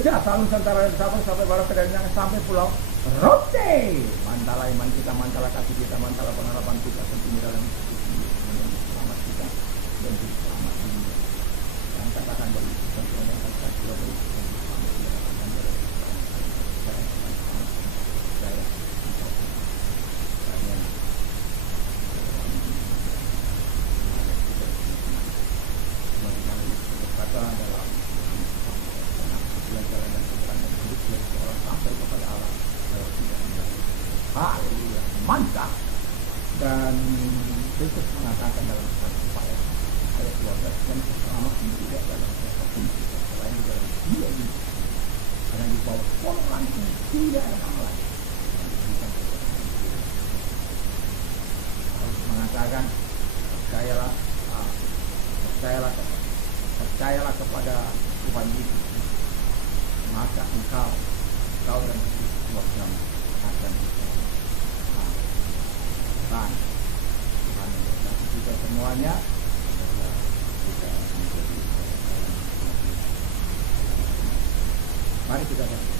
Indonesia, selalu Nusantara dan Sabang sampai barat dan Minang sampai Pulau Rote. Mantala iman kita, mantala kasih kita, mantala pengharapan kita, tentunya dalam selamat kita dan selamat dunia. Yang katakan dari tentunya yang katakan dari Haleluya, mantap. Dan Yesus mengatakan dalam satu ayat 12 dan keselamatan tidak dalam siapa pun selain di dalam Dia ini, karena di bawah kolong langsung tidak ada yang lain. Harus mengatakan percayalah kepada Tuhan Yesus, maka engkau dan Tuhan akan Tuhan memberkati kita semuanya. Mari kita berdoa.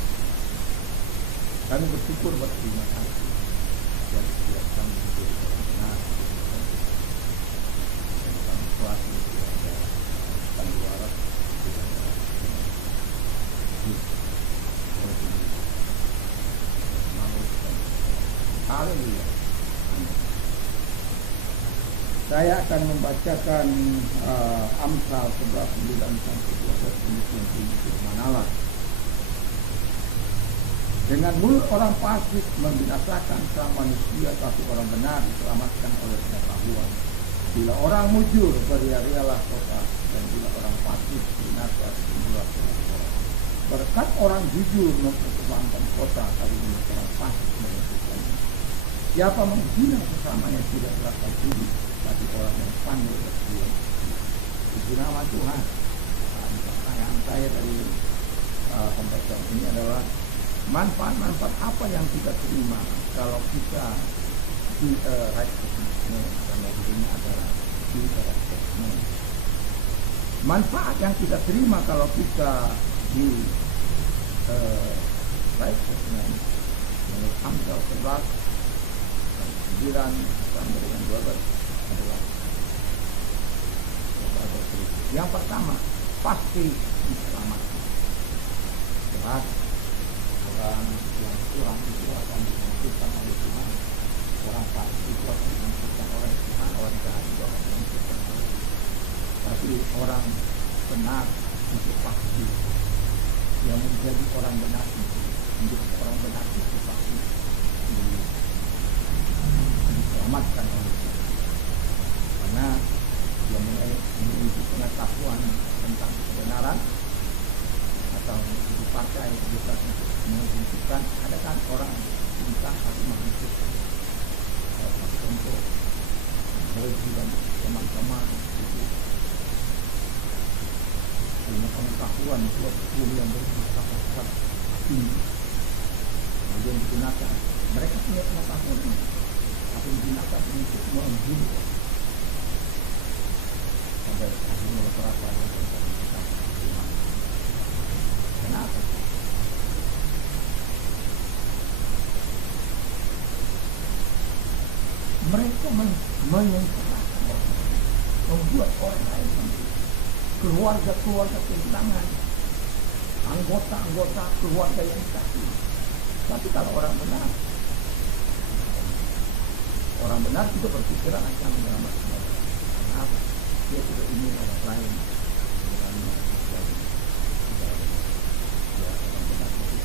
Kami bersyukur berterima kasih dan setiap kami menjadi orang benar dan kami suatu ada sandiwara Haleluya. Saya akan membacakan Amsal 11:9 sampai 12 demikian bunyi firman Allah. Dengan mulut orang fasik membinasakan sang manusia, tapi orang benar diselamatkan oleh pengetahuan. Bila orang mujur beria-rialah kota, dan bila orang fasik binasa dimulai orang. Berkat orang jujur mempertahankan kota, tapi bila orang fasik meruntuhkannya. Siapa menghina sesamanya tidak berakal budi, tapi orang yang pandai berjuang. Puji nama Tuhan. Pertanyaan saya dari pembacaan ini adalah manfaat-manfaat apa yang kita terima kalau kita di righteousness, karena ini adalah di righteousness. Manfaat yang kita terima kalau kita di righteousness menurut Amsal 11 9 sampai dengan 12 adalah yang pertama, pasti diselamatkan. Jelas orang yang kurang itu akan dimaksudkan oleh Tuhan. Orang fasik itu akan dimaksudkan oleh Tuhan. Orang jahat itu akan dimaksudkan oleh Tuhan. Tapi orang benar itu pasti. Yang menjadi orang benar itu menjadi orang benar itu pasti diselamatkan oleh Tuhan. Karena dia mulai memiliki pengetahuan tentang kebenaran atau dipakai bukan untuk menunjukkan. Ada kan orang cinta tapi menunjuk untuk bagi dan teman-teman itu punya pengetahuan buat yang berkata tinggi, kemudian digunakan. Mereka punya pengetahuan tapi digunakan untuk membunuh. Sampai akhirnya beberapa yang berkata kenapa? Mereka menyengsarakan orang, membuat orang lain menderita, keluarga kehilangan, anggota keluarga yang sakit. Tapi kalau orang benar itu berpikiran akan menyelamatkan orang. Kenapa? Dia tidak ingin orang lain mengalami orang benar itu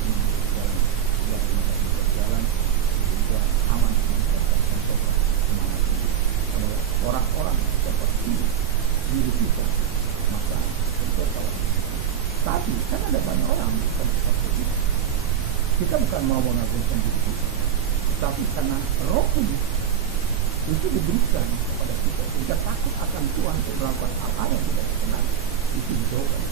berjalan sehingga aman mencapai semangat hidup. Kalau orang-orang seperti diri kita, maka tentu kalau tapi kan ada banyak orang bukan seperti itu. Kita bukan mau mengagungkan diri kita, tapi karena Roh Kudus itu diberikan kepada kita sehingga takut akan Tuhan untuk melakukan hal-hal yang tidak dikenal itu dijauhkan.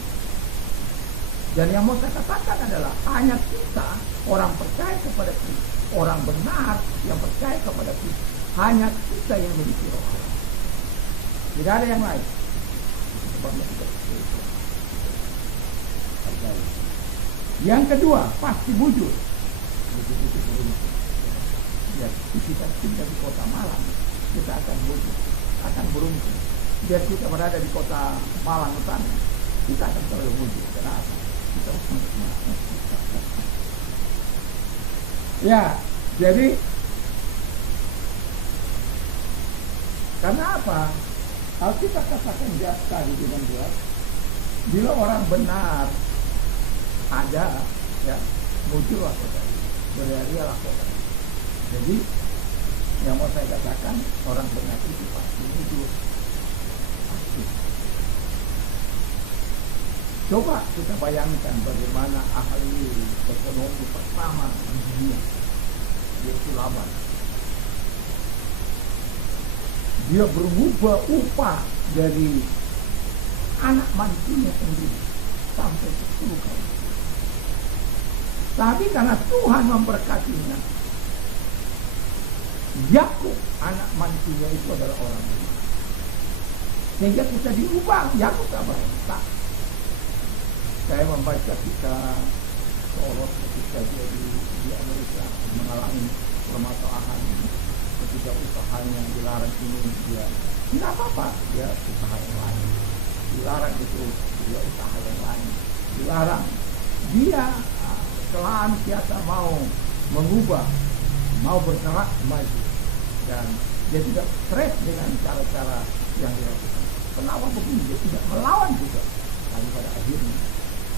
Dan yang mau saya katakan adalah hanya kita orang percaya kepada Kristus, orang benar yang percaya kepada Kristus, hanya kita yang memiliki Roh Allah. Tidak ada yang lain. Itu sebabnya kita Yang kedua, pasti bujur. Begitu beruntung. Ya, kita tinggal di kota Malang, kita akan bujur, akan beruntung. Biar kita berada di kota Malang Utara, kita akan selalu bujur. Kenapa? Kita ya, jadi karena apa? Alkitab katakan tadi dengan jelas, bila orang benar ada, ya, muncullah kota ini, berharialah kota ini. Jadi yang mau saya katakan, orang benar itu pasti muncul, pasti. Coba kita bayangkan bagaimana ahli ekonomi pertama di dunia, yaitu Laban. Dia berubah upah dari anak mantunya sendiri sampai 10 kali. Tapi karena Tuhan memberkatinya, Yakub anak mantunya itu adalah orang benar. Sehingga kita diubah, Yakub tak baik. Tak. Saya membaca kita Soros ketika dia di Amerika mengalami permasalahan ketika usahanya dilarang ini, dia tidak apa-apa, dia usaha yang lain. Dilarang itu, dia usaha yang lain. Dilarang, dia senantiasa mau mengubah, mau bergerak maju, dan dia tidak stres dengan cara-cara yang dilakukan. Kenapa begini? Dia tidak melawan juga. Tapi pada akhirnya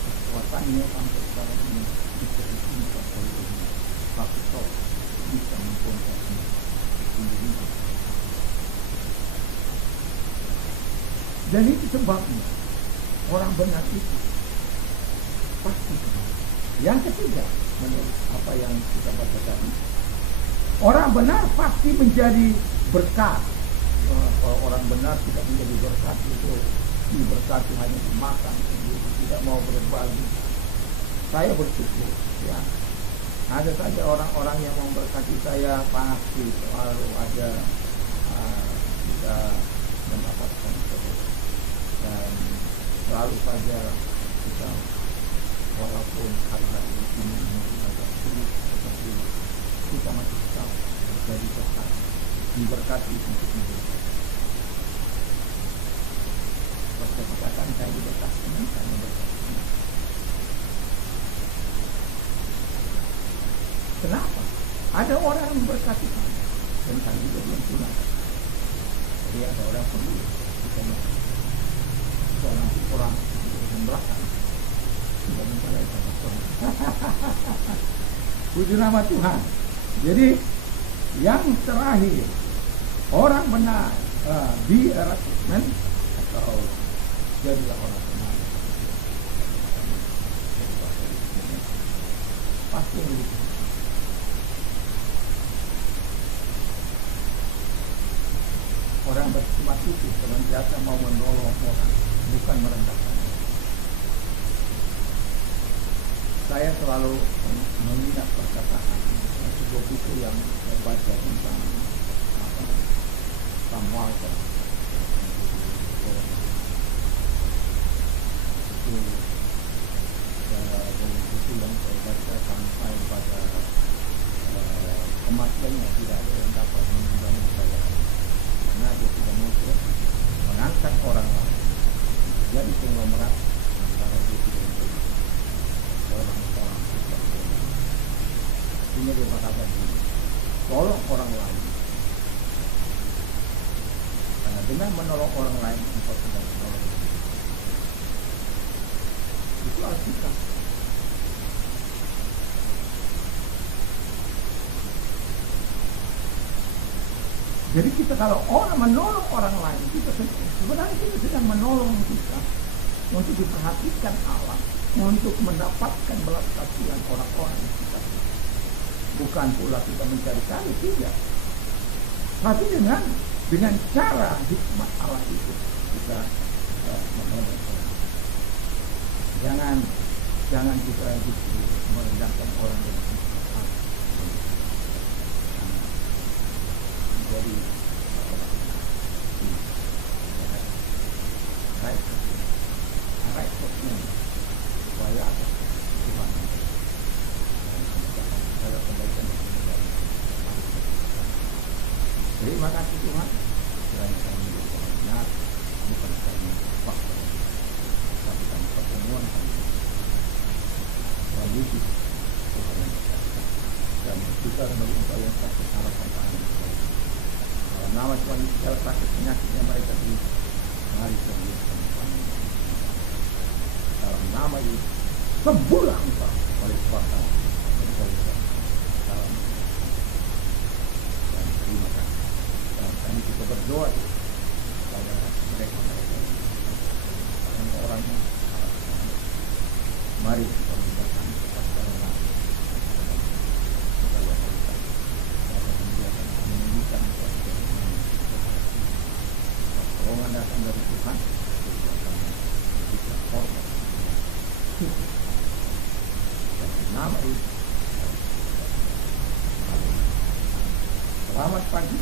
kekuatannya sampai sekarang ini bisa ditingkat oleh ini. Tapi kok bisa membongkar sendiri. Dan itu sebabnya orang benar itu pasti benar. Yang ketiga, menurut apa yang kita baca tadi, orang benar pasti menjadi berkat. Kalau orang benar tidak menjadi berkat, itu diberkati hanya dimakan sendiri, tidak mau berbagi. Saya bersyukur, ya. Ada saja orang-orang yang memberkati saya, pasti selalu ada kita mendapatkan itu, dan selalu saja kita, walaupun hari-hari ini agak sulit seperti kita masih tetap menjadi berkat, diberkati untuk hidup. Saya katakan saya diberkati, saya memberkati. Kenapa? Ada orang yang memberkati saya, dan saya juga belum punya. Jadi ada orang perlu kita memberkati. Seorang orang di belakang tidak mencari Tuhan. Puji nama Tuhan. Jadi yang terakhir, orang benar di era Kristen atau jadilah orang benar. Pasti begitu. Orang bersemangat itu senantiasa mau menolong orang, bukan merendahkan. Saya selalu mengingat perkataan sebuah buku yang saya baca tentang Samuel. Itu dari buku yang saya baca sampai pada kematiannya tidak ada yang dapat mengimbangi saya, karena dia tidak mau mengangkat orang lain. Jadi konglomerat antara dia tidak menjadi orang-orang seperti ini. Ini dia berkata begini, tolong orang lain, karena dengan menolong orang lain engkau sedang menolong. Itu Alkitab. Jadi kita kalau orang menolong orang lain, kita sebenarnya kita sedang menolong kita untuk diperhatikan Allah, untuk mendapatkan belas kasihan orang-orang di sekitar kita. Bukan pula kita mencari kali, tidak. Tapi dengan cara hikmat Allah itu kita menolong orang. Jangan kita justru merendahkan orang yang jadi baik supaya Tuhan Terima kasih Tuhan. Kiranya kami menjadi orang benar, bukan kami fakta, tapi kami pertemuan kami. Kondisi Tuhan yang berkata, dan juga bagi engkau yang sakit harapan kami. Dalam nama Tuhan Yesus, segala sakit penyakitnya mereka beri. Mari Tuhan Yesus kami. Dalam nama Yesus, sembuhlah engkau oleh kuasa dan kuasa dalam. Dan terima kasih. Dan kami juga berdoa kepada mereka orang yang mari kita mintakan kepada Allah supaya kita dapat menunjukkan pertolongan datang dari Tuhan, kita hormat dan nama itu. Selamat pagi.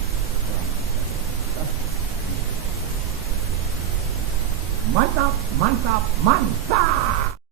Mantap, mantap, mantap.